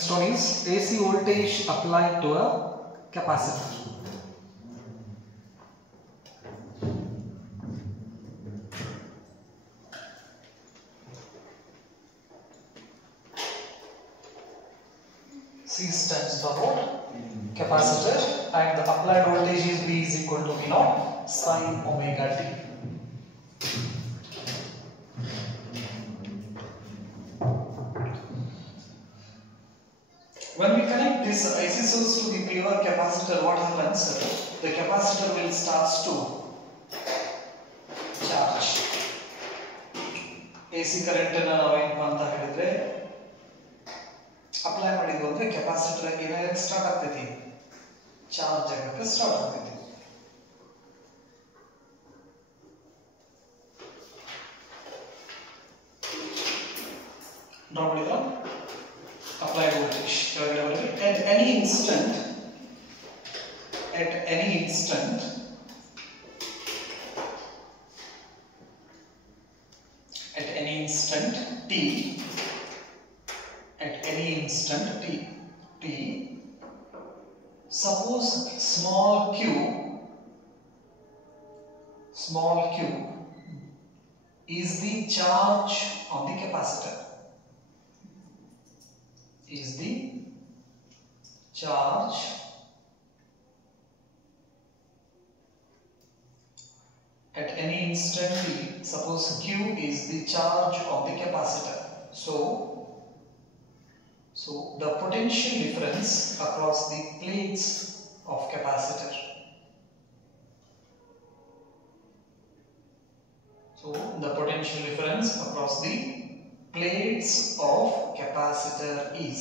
Next one is AC voltage applied to a capacitor. C stands for what? Capacitor, and the applied voltage is V is equal to V naught sin omega t. When we connect this AC source to the pure capacitor, what happens? The capacitor will start to charge. AC current na ನಾವು ಏನಪ್ಪ ಅಂತ ಹೇಳಿದ್ರೆ apply ಮಾಡಿದ್ವಿ ಅಂದ್ರೆ capacitor ಏನಾಗಕ್ಕೆ start ಆಗ್ತೈತಿ, charge ಆಗಕ್ಕೆ start ಆಗ್ತೈತಿ. Draw ಮಾಡಿದ್ರ applied voltage at any instant t, suppose small q is the charge of the capacitor, at any instant t, suppose q is the charge of the capacitor. So the potential difference across the plates of capacitor. So the potential difference across the plates of capacitor is.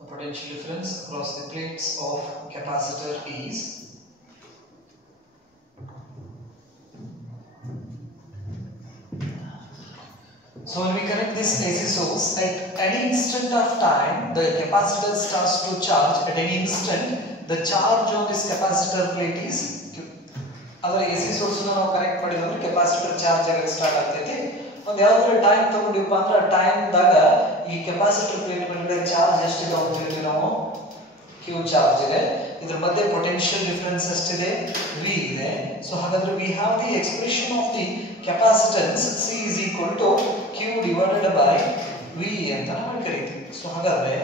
The potential difference across the plates of capacitor is so when we connect this AC source, at any instant of time the capacitor starts to charge. At any instant the charge on this capacitor plate is Q. Adar AC source na ನಾವು connect ಮಾಡಿದ್ರೆ capacitor charge ಆಗಕ್ಕೆ start ಆಗ್ತೈತಿ. ಒಂದು ಯಾವ್ದಾದ್ರು time ತಗೊಂಡಿಪ್ಪ ಅಂದ್ರೆ time ದಾಗ ಈ capacitor plate ಮೇಲೆ ಚಾರ್ಜ್ ಎಷ್ಟಿದೆ ಅಂತ ಹೇಳ್ತೀವಿ ನಾವು, Q ಚಾರ್ಜ್ ಇದೆ. ಇದರ ಮಧ್ಯೆ ಪೊಟೆನ್ಷಿಯಲ್ ಡಿಫರೆನ್ಸ್ ಎಷ್ಟಿದೆ, V ಇದೆ. ಸೊ ಹಾಗಾದ್ರೆ we have the expression of the capacitance C is equal to Q divided by V ಅಂತ ನಾವು ಕರೀತೀವಿ. ಸೊ ಹಾಗಾದ್ರೆ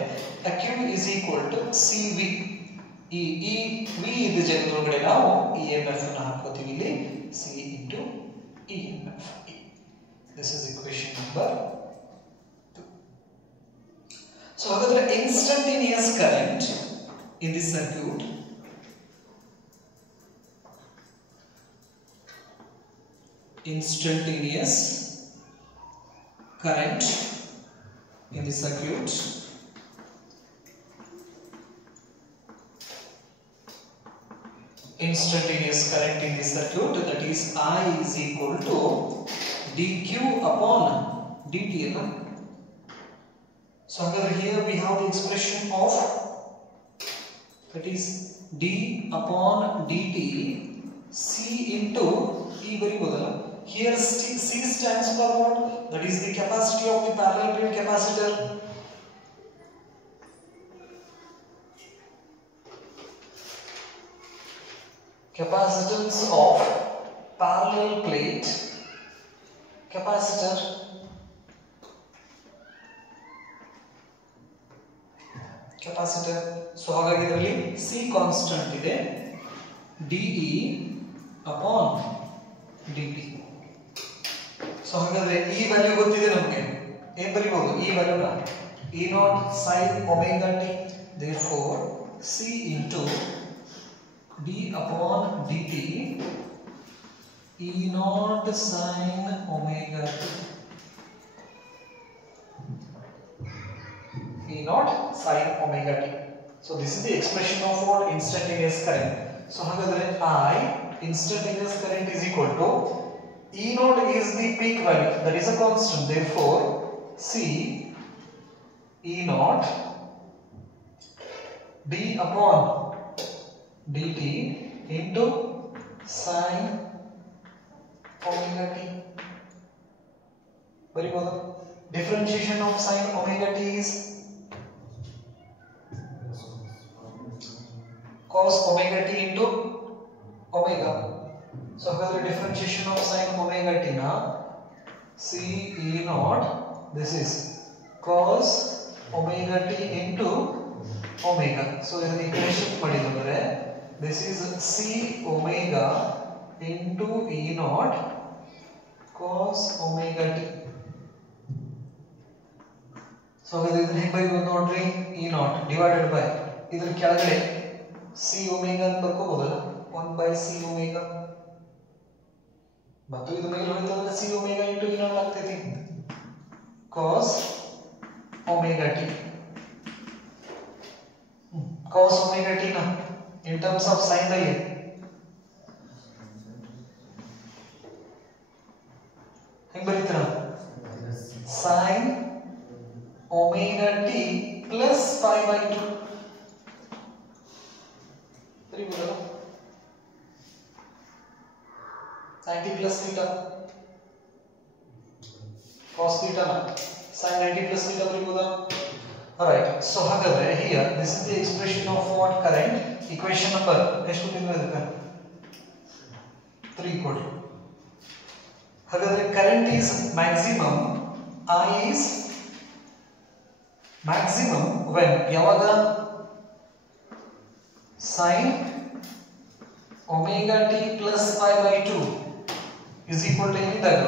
Q is equal to CV. ಈ V ಇದ್ದ ಜಾಗದೊಳಗಡೆ ನಾವು EMF ಅನ್ನು ಹಾಕೋತೀವಿ ಇಲ್ಲಿ, C into EMF. This is equation number 2. So ಹಾಗಾದ್ರೆ instantaneous current in this circuit instantaneous current in the circuit that is I is equal to dq upon dt. So here we have the expression of that is d upon dt c into e ಬರಿಬೋದಲ್ಲ. Here C stands for what? That is the capacity of the parallel plate capacitor. Capacitance of parallel plate capacitor. So ಹಾಗಾಗಿ ಇದರಲ್ಲಿ C constant ಇದೆ, dE upon dt. So ಹಾಗಾದ್ರೆ ಈ value ಗೊತ್ತಿದೆ ನಮಗೆ, ಏನ್ ಬರಿಬಹುದು ಈ ವ್ಯಾಲ್ಯೂನ E naught sin omega t. Therefore C into d upon dt E naught sin omega t. E naught sin omega t. So this is the expression of what? Instantaneous current. So ಹಾಗಾದ್ರೆ I instantaneous current is equal to E naught is the peak value, that is a constant. Therefore C E naught d upon dt into sin omega t. ಬರಿಬಹುದು. differentiation of sin omega t is cos omega t into omega. So ಹಾಗಾದ್ರೆ differentiation of sin omega t na c e naught, this is cos omega t into omega. So ಇದನ್ನ ಈ ಕಡೆ shift ಮಾಡಿದ್ರೆ this is c omega into e naught cos omega t. So ಹಾಗಾದ್ರೆ ಇದನ್ನ ಹೇಗೆ ಬರೆಯೋದು ನೋಡ್ರಿ, e naught divided by ಇದರ ಕೆಳಗಡೆ c omega ಅಂತ ಬರ್ಕೋಬಹುದಲ್ಲ, 1 by c omega, ಮತ್ತು ಇದು ಮೇಲೆ ಹೋಯ್ತಂದ್ರೆ c omega into e naught ಆಗ್ತೈತಿ cos omega t. cos omega t na in terms of sin ದಲ್ಲಿ ಹೆಂಗ್ ಬರೀತೀರಾ, sin omega t plus pi by 2 ಬರೀಬಹುದಲ್ಲ, 90 plus theta cos theta na sin 90 plus theta ಬರೀಬಹುದಾ. Alright, so ಹಾಗಾದ್ರೆ here this is the expression of what current, equation number ಎಷ್ಟು ಕೊಟ್ಟಿದ್ರು ಇದಕ್ಕೆ 3 ಕೊಡಿ. ಹಾಗಾದ್ರೆ current is maximum, I is maximum when ಯಾವಾಗ sin omega t plus pi by 2 is equal to ಏನಿದ್ದಾಗ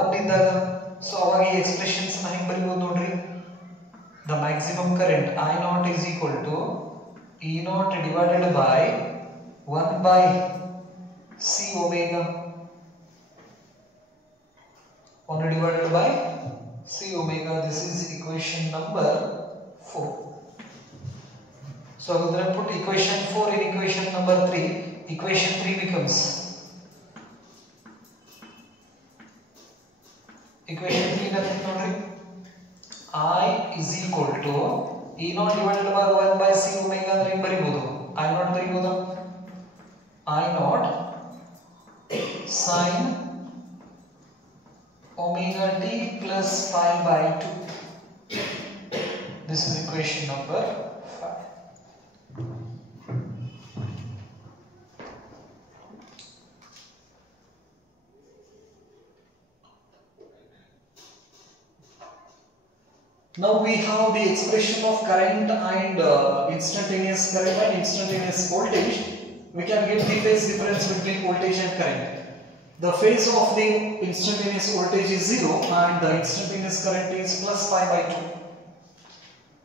1 ಇದ್ದಾಗ. So ಅವಾಗ ಈ ಎಕ್ಸ್ಪ್ರೆಷನ್ಸ್ ನ ಹೆಂಗೆ ಬರೀಬಹುದು ನೋಡ್ರಿ, the maximum current I naught is equal to E naught divided by 1 by C omega, 1 divided by C omega. This is equation number 4. So I'm going to put equation 4 in equation number 3. Equation 3 becomes equation 3 nothing nothing. I is equal to E naught divided by 1 by C omega ಅಂದ್ರೆ ಏನು ಬರೀಬಹುದು, I naught ಬರೀಬಹುದು, I naught sin omega t plus pi by 2. This is equation number 5. Now we have the expression of current and instantaneous current and instantaneous voltage. We can get the phase difference between voltage and current. The phase of the instantaneous voltage is 0 and the instantaneous current is plus pi by 2.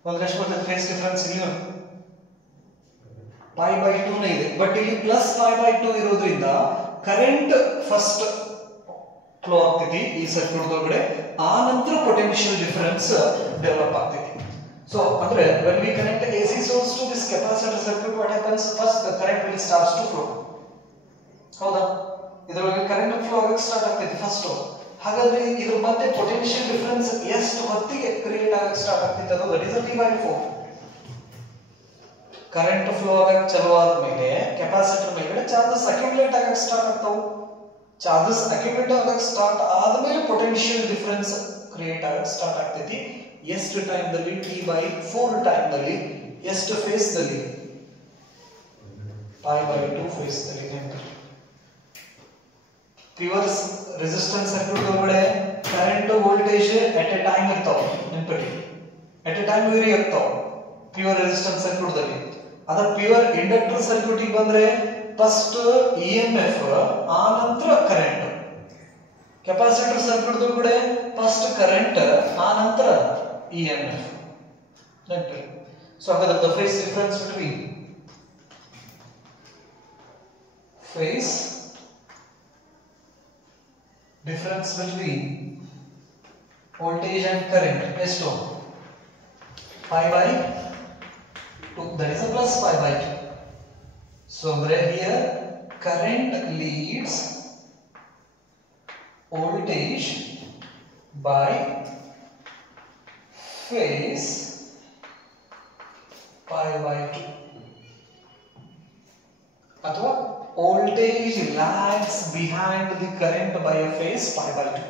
Well, let's put the phase difference here. Pi by 2 ನೇ ಇದೆ, but ಇಲ್ಲಿ plus pi by 2 ಇರೋದ್ರಿಂದ current first flow ಆಗ್ತೈತಿ ಈ circuit ಒಳಗಡೆ, ಆ ನಂತರ potential difference develop ಆಗ್ತೈತಿ. ಸೊ ಅಂದ್ರೆ when we connect the AC source to this capacitor circuit, what happens, first the current will starts to flow. ಹೌದಾ, ಇದರೊಳಗೆ ಕರೆಂಟ್ ಫ್ಲೋ ಆಗಕ್ಕೆ ಸ್ಟಾರ್ಟ್ ಆಗ್ತೈತಿ ಫಸ್ಟ್. ಹಾಗಾದ್ರೆ ಇದ್ರ ಮಧ್ಯೆ ಪೊಟೆನ್ಷಿಯಲ್ ಡಿಫರೆನ್ಸ್ ಎಷ್ಟು ಹೊತ್ತಿಗೆ ಕ್ರಿಯೇಟ್ ಆಗಕ್ಕೆ ಸ್ಟಾರ್ಟ್ ಆಗ್ತೈತಿ, ಅದು that is T/4. Current flow ಆಗಕ್ಕೆ ಚಾಲು ಆದ್ಮೇಲೆ ಕೆಪಾಸಿಟರ್ ಮೇಲ್ಗಡೆ ಚಾರ್ಜಸ್ ಅಕ್ಯುಮುಲೇಟ್ ಆಗಕ್ಕೆ ಸ್ಟಾರ್ಟ್ ಆಗ್ತಾವು. ಚಾರ್ಜಸ್ ಅಕ್ಯುಮುಲೇಟ್ ಆಗಕ್ಕೆ ಸ್ಟಾರ್ಟ್ ಆದ್ಮೇಲೆ ಪೊಟೆನ್ಷಿಯಲ್ ಡಿಫರೆನ್ಸ್ ಕ್ರಿಯೇಟ್ ಆಗಕ್ಕೆ ಸ್ಟಾರ್ಟ್ ಆಗ್ತೈತಿ. ಎಷ್ಟು ಟೈಮ್ ದಲ್ಲಿ, T/4 ಟೈಮ್ ದಲ್ಲಿ, ಎಷ್ಟು ಫೇಸ್ ದಲ್ಲಿ, pi/2 ಫೇಸ್ ದಲ್ಲಿ. ಪ್ಯೂರ್ ರೆಸಿಸ್ಟೆನ್ಸ್ ಸರ್ಕ್ಯೂಟ್ ಒಳಗಡೆ current voltage at a time ಇರ್ತಾವ, ನೆನಪಿಡಿ, ಎಟ್ ಎ ಟೈಮ್ ವೇರಿ ಆಗ್ತಾವ ಪ್ಯೂರ್ ರೆಸಿಸ್ಟೆನ್ಸ್ ಸರ್ಕ್ಯೂಟ್ ದಲ್ಲಿ. ಅದ ಪ್ಯೂರ್ ಇಂಡಕ್ಟರ್ ಸರ್ಕ್ಯೂಟ್ ಗೆ ಬಂದ್ರೆ ಫಸ್ಟ್ EMF ಆ ನಂತರ ಕರೆಂಟ್. ಕೆಪಾಸಿಟರ್ ಸರ್ಕ್ಯೂಟ್ ಒಳಗಡೆ ಫಸ್ಟ್ ಕರೆಂಟ್ ಆ ನಂತರ EMF. ನೆನಪಿಡಿ. ಸೊ ಹಾಗಾದ್ರೆ the phase difference between phase difference between voltage and current ಎಷ್ಟು, pi/2, that is a plus pi/2. So here current leads voltage by phase pi/2, ಅಥವಾ voltage lags behind the current by a phase pi/2.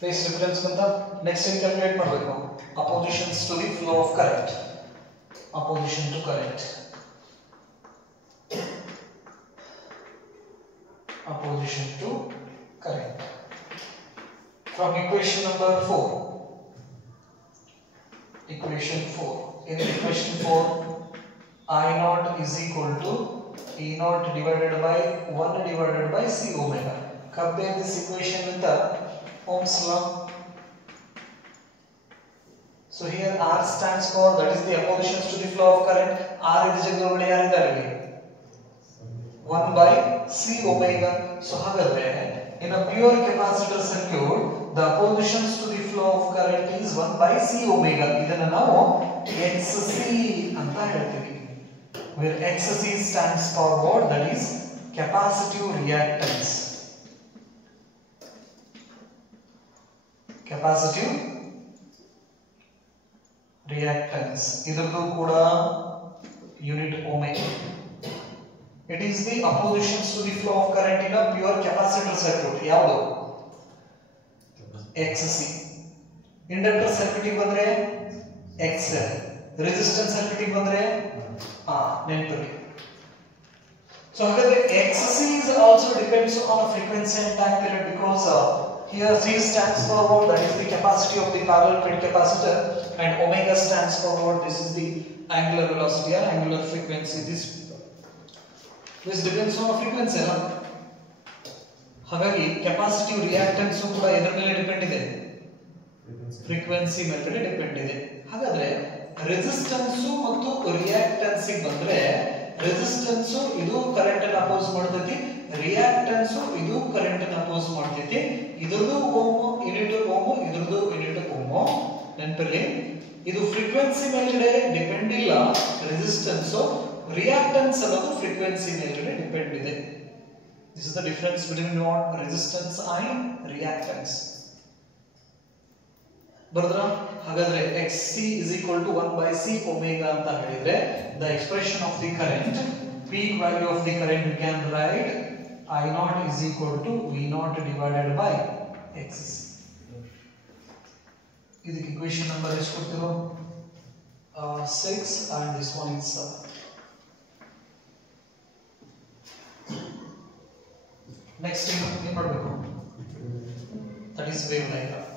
Phase difference ಅಂತ next ಏನು calculate ಮಾಡಬೇಕು oppositions to the flow of current opposition to current opposition to current from equation number 4 equation 4 in equation 4 I naught is equal to E naught divided by 1 divided by C omega compare this equation with the Ohm's law. So here R stands for, that is the oppositions to the flow of current. R is the jagdalli yaridare 1 by C omega. So hagadre in a pure capacitor circuit the oppositions to the flow of current is 1 by C omega. Idanna ನಾವು XC ಅಂತ ಹೇಳ್ತೀವಿ, where XC stands for what? That is capacitive reactance. Capacitive reactance idardu kuda unit ohm. It is the oppositions to the flow of current in a pure capacitor circuit. yavadu XC. inductor circuit ಗೆ ಬಂದ್ರೆ XL, resistance circuit ಗೆ ಬಂದ್ರೆ ನೆನಪಿರಲಿ. So hagadre XC is also depends on a frequency and time period because here C stands for what? That is the capacity of the parallel plate capacitor, and omega stands for what? This is the angular velocity or angular frequency. This depends on a frequency na. ಹಾಗಾಗಿ capacitive reactance ಕೂಡ ಇದರ ಮೇಲೆ depend ಇದೆ, frequency ಮೇಲೆ depend ಇದೆ. ಹಾಗಾದ್ರೆ resistance ಮತ್ತು reactance ಗೆ ಬಂದ್ರೆ ರೆಸಿಸ್ಟೆನ್ಸ್ ಇದು ಕರೆಂಟ್ ಅನ್ನು ಅಪೋಸ್ ಮಾಡ್ತೈತಿ, ರಿಯಾಕ್ಟೆನ್ಸ್ ಇದು ಕರೆಂಟ್ ಅನ್ನು ಅಪೋಸ್ ಮಾಡ್ತೈತಿ. ಇದರದು ಓಮ್ ಯೂನಿಟ್ ಓಮ್, ಇದರದು ಯೂನಿಟ್ ಓಮ್. ನೆನಪಿರಲಿ, ಇದು ಫ್ರೀಕ್ವೆನ್ಸಿ ಮೇಲೆ ಡಿಪೆಂಡ್ ಇಲ್ಲ ರೆಸಿಸ್ಟೆನ್ಸ್, ರಿಯಾಕ್ಟೆನ್ಸ್ ಅನ್ನೋದು ಫ್ರೀಕ್ವೆನ್ಸಿ ಮೇಲೆ ಡಿಪೆಂಡ್ ಇದೆ. This is the difference between what? Resistance and reactance. ಬರದ್ರಾ? ಹಾಗಾದ್ರೆ XC is equal to 1 by C omega ಅಂತ ಹೇಳಿದ್ರೆ the expression of the current, peak value of the current we can write I naught is equal to V naught divided by XC. ಇದಕ್ಕೆ equation number ಎಷ್ಟು ಕೊಡ್ತಿರೋ 6 and this one is 7. Next thing ಏನು ಮಾಡಬೇಕು? That is wave diagram.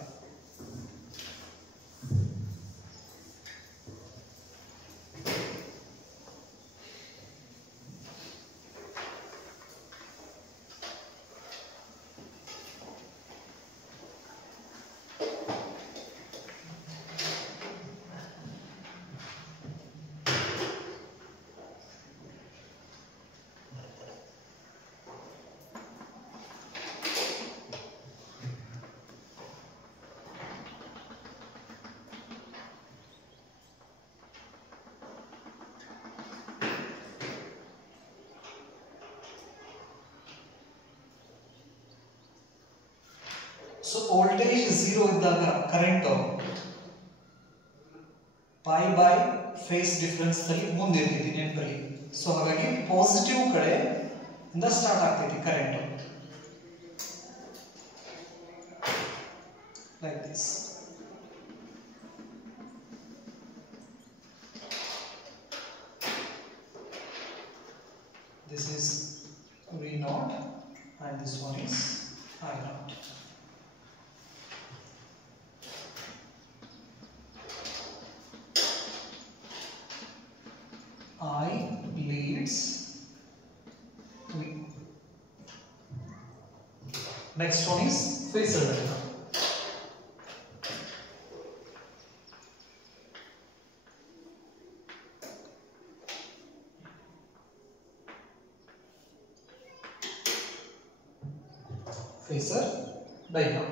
So voltage 0 ಇದ್ದಾಗ current pi by phase difference ನಲ್ಲಿ ಮುಂದೆ ಇರ್ತೈತಿ, ನೆನಪಲ್ಲಿ. ಸೊ ಹಾಗಾಗಿ ಪಾಸಿಟಿವ್ ಕಡೆ ಇಂದ ಸ್ಟಾರ್ಟ್ ಆಗ್ತೈತಿ current, like this. This is V naught and this one is I naught. I leads V. Next one is phasor diagram. Phasor diagram.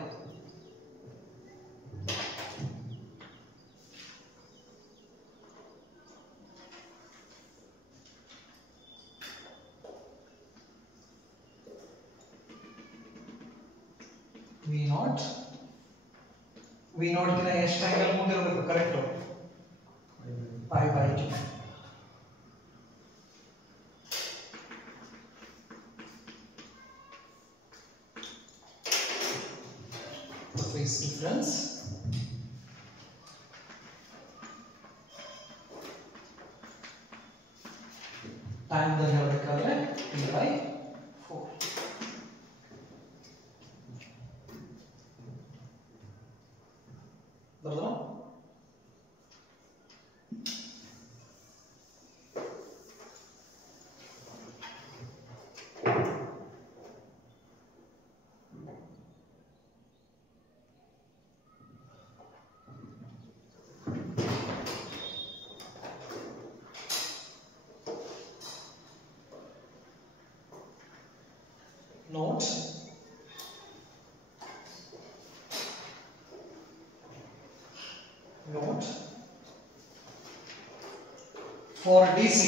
V naught ಗಿನ ಎಷ್ಟು angle ಮುಂದೆ ಇರಬೇಕು correct? pi by 2. phasor phase difference. Time ದಲ್ಲಿ ಹೇಳಬೇಕಾದ್ರೆ T/4. Baroda? Note for DC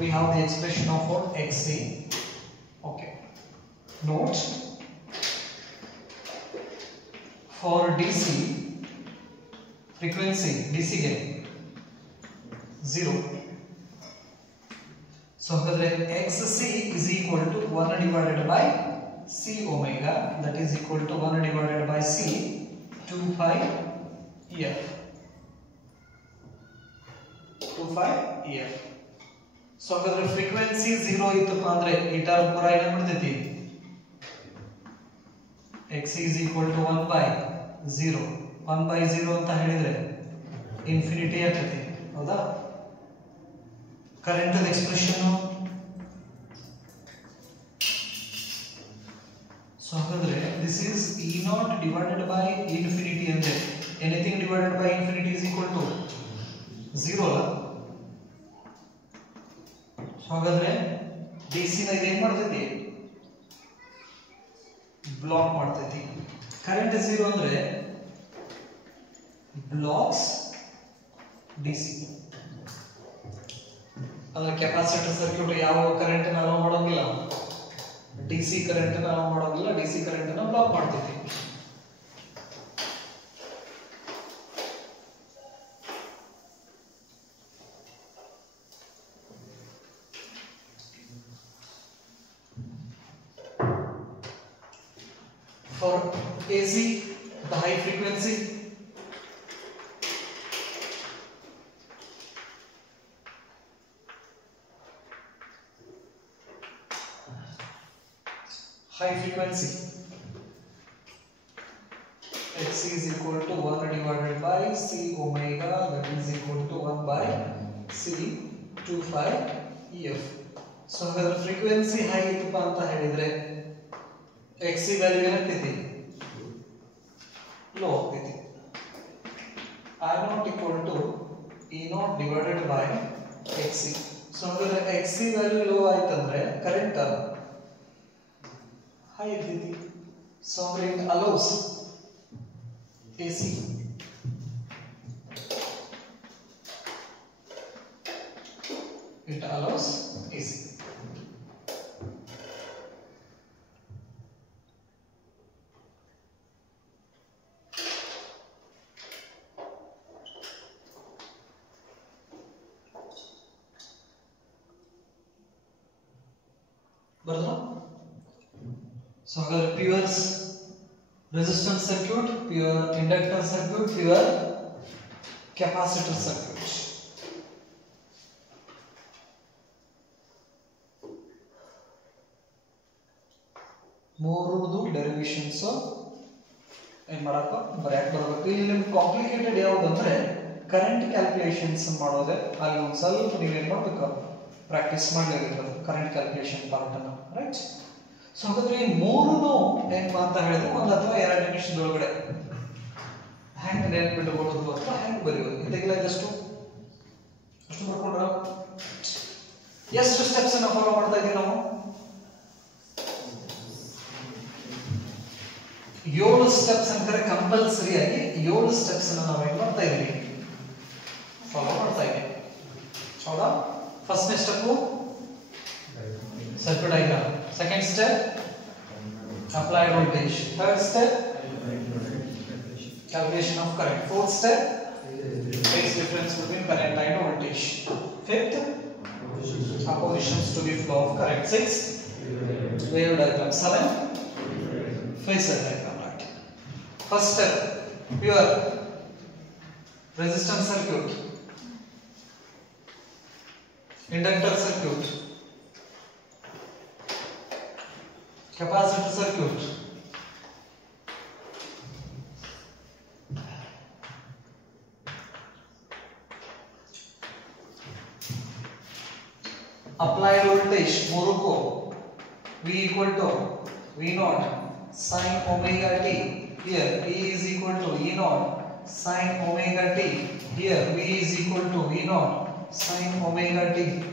we have the expression of what XC. Okay, note for DC frequency DC gain 0. So XC is equal to 1 divided by C omega, that is equal to 1 divided by C 2 pi EF. 2 pi EF. So frequency 0 ಇತ್ತಪ್ಪ ಅಂದ್ರೆ ಈ term ಪೂರ ಏನಾಗ್ಬಿಡ್ತೈತಿ Xc is equal to 1 by 0. 1 by 0 ಅಂತ ಹೇಳಿದ್ರೆ infinity ಆಗ್ತೈತಿ, ಹೌದಾ? current expression. So this is E0 divided by infinity, and anything divided by infinity is equal to 0 la. So DC na ide ಏನು ಮಾಡ್ತೈತಿ, ಬ್ಲಾಕ್ ಮಾಡ್ತೈತಿ. Current 0 ಅಂದ್ರೆ blocks DC. ಅಂದ್ರೆ capacitor circuit ಯಾವ ಕರೆಂಟ್ ಅನ್ನು ಅಲೋ ಮಾಡೋದಿಲ್ಲ, DC ಕರೆಂಟ್ ಅನ್ನು hello ಮಾಡೋದಿಲ್ಲ, DC ಕರೆಂಟ್ ಅನ್ನು ಬ್ಲಾಕ್ ಮಾಡ್ತೈತಿ. For AC, the high frequency, Xc is equal to 1 divided by C omega, that is equal to 1 by C 2 pi EF. So frequency high ಇತ್ತಪ್ಪ ಅಂತ ಹೇಳಿದ್ರೆ Xc value ಏನಾಗ್ತೈತಿ, low ಆಗ್ತೈತಿ. I0 equal to E0 divided by Xc. So Xc value low ಆಯ್ತಂದ್ರೆ current high ಇರ್ತೈತಿ. So it allows AC ಬರೋದು. So pure resistance circuit, pure inductor circuit, pure capacitor circuit. ಮೂರದು derivations ಏನು ಮಾಡಪ್ಪ ಬರೆಯಕ್ಕೆ ಬರಬೇಕು. ಇಲ್ಲಿ ನಿಮ್ಗೆ ಕಾಂಪ್ಲಿಕೇಟೆಡ್ ಯಾವುದು ಅಂದರೆ ಕರೆಂಟ್ ಕ್ಯಾಲ್ಕುಲೇಷನ್ಸ್ ಮಾಡೋದೆ, ಅಲ್ಲಿ ಒಂದು ಸ್ವಲ್ಪ ನೀವೇನು ಮಾಡಬೇಕು, ಪ್ರಾಕ್ಟೀಸ್ ಮಾಡಲೇಬೇಕು ಕರೆಂಟ್ ಕ್ಯಾಲ್ಕುಲೇಷನ್ ಪಾರ್ಟನ್ನು, ರೈಟ್? ಸೊ ಹಾಗಾದ್ರೆ ಈ ಮೂರನ್ನು ಏನು ಅಂತ ಹೇಳಿದ್ರೆ 1 ಅಥವಾ 2 ನಿಮಿಷದೊಳಗಡೆ ಹೆಂಗೆ ನೆನ್ಪಿಟ್ಟುಕೊಳ್ಳೋದು ಅಥವಾ ಹೆಂಗೆ ಬರೆಯೋದು ಇದಕ್ಕೆಲ್ಲ ಅಷ್ಟು ಬರ್ಕೊಂಡ್ರ ಎಷ್ಟು ಸ್ಟೆಪ್ಸ್ ಅನ್ನು ಫಾಲೋ ಮಾಡ್ತಾ ಇದ್ದೀವಿ ನಾವು? 7 ಸ್ಟೆಪ್ಸ್ ಅಂತಾರೆ ಕಂಪಲ್ಸರಿ ಆಗಿ. 7 ಸ್ಟೆಪ್ಸ್ ಅನ್ನು ನಾವು ಏನು ಮಾಡ್ತಾ ಇದ್ದೀವಿ, ಫಾಲೋ ಮಾಡ್ತಾ ಇದ್ದೀವಿ, ಹೌದಾ? ಫಸ್ಟ್ನೇ step circuit diagram, second step applied voltage, third step calculation of current, fourth step phase difference between current and voltage, fifth oppositions to the flow of current, sixth wave diagram, seventh phasor diagram, right? First step, pure resistance circuit, inductor circuit, capacitor circuit, applied voltage Morocco V equal to V naught sin omega t. Here E is equal to E naught sin omega t. Here V is equal to V naught sin omega t.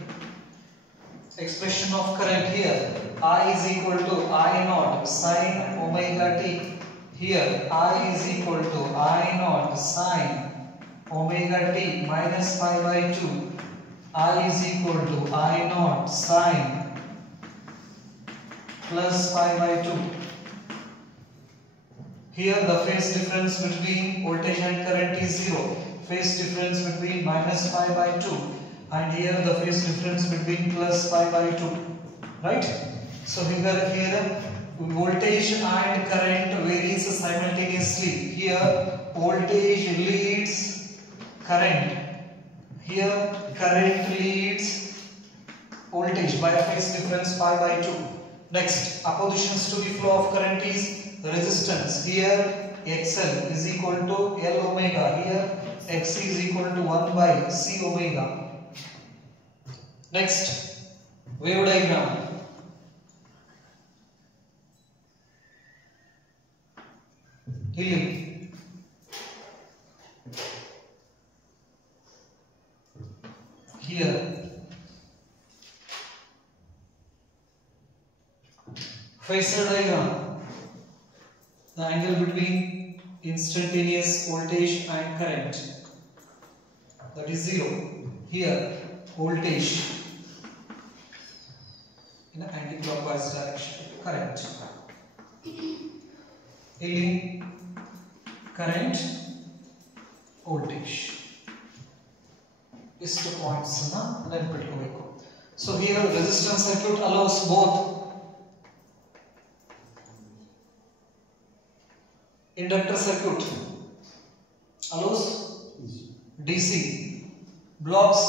Expression of current here I is equal to I naught sin omega t. Here I is equal to I naught sin omega t minus pi by 2. I is equal to I naught sin plus pi by 2. Here the phase difference between voltage and current is 0. Phase difference between minus pi by 2 and here the phase difference between plus pi by 2. Right? So here voltage and current varies simultaneously. Here voltage leads current. Here current leads voltage by a phase difference pi by 2. Next, oppositions to the flow of current is resistance. Here XL is equal to L omega. Here X is equal to 1 by C omega. Next, wave diagram. Here phasor diagram, the angle between instantaneous voltage and current, that is 0. Here voltage in an anti-clockwise direction, current ಇಲ್ಲಿ current voltage ಇಷ್ಟು points ಅನ್ನ ನೆನಪಿಟ್ಕೋಬೇಕು. So here resistance circuit allows both inductor circuit allows DC blocks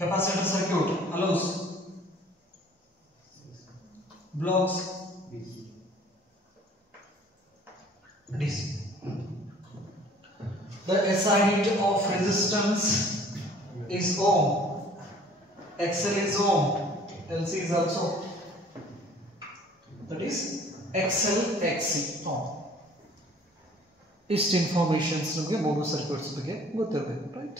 capacitor circuit allows blocks DC. The SI unit of resistance is ohm. XL is ohm. LC is also, that is XL XC ohm. Ist informations nಮಗೆ ಮೂರು circuits ಬಗ್ಗೆ ಗೊತ್ತಿರಬೇಕು, right?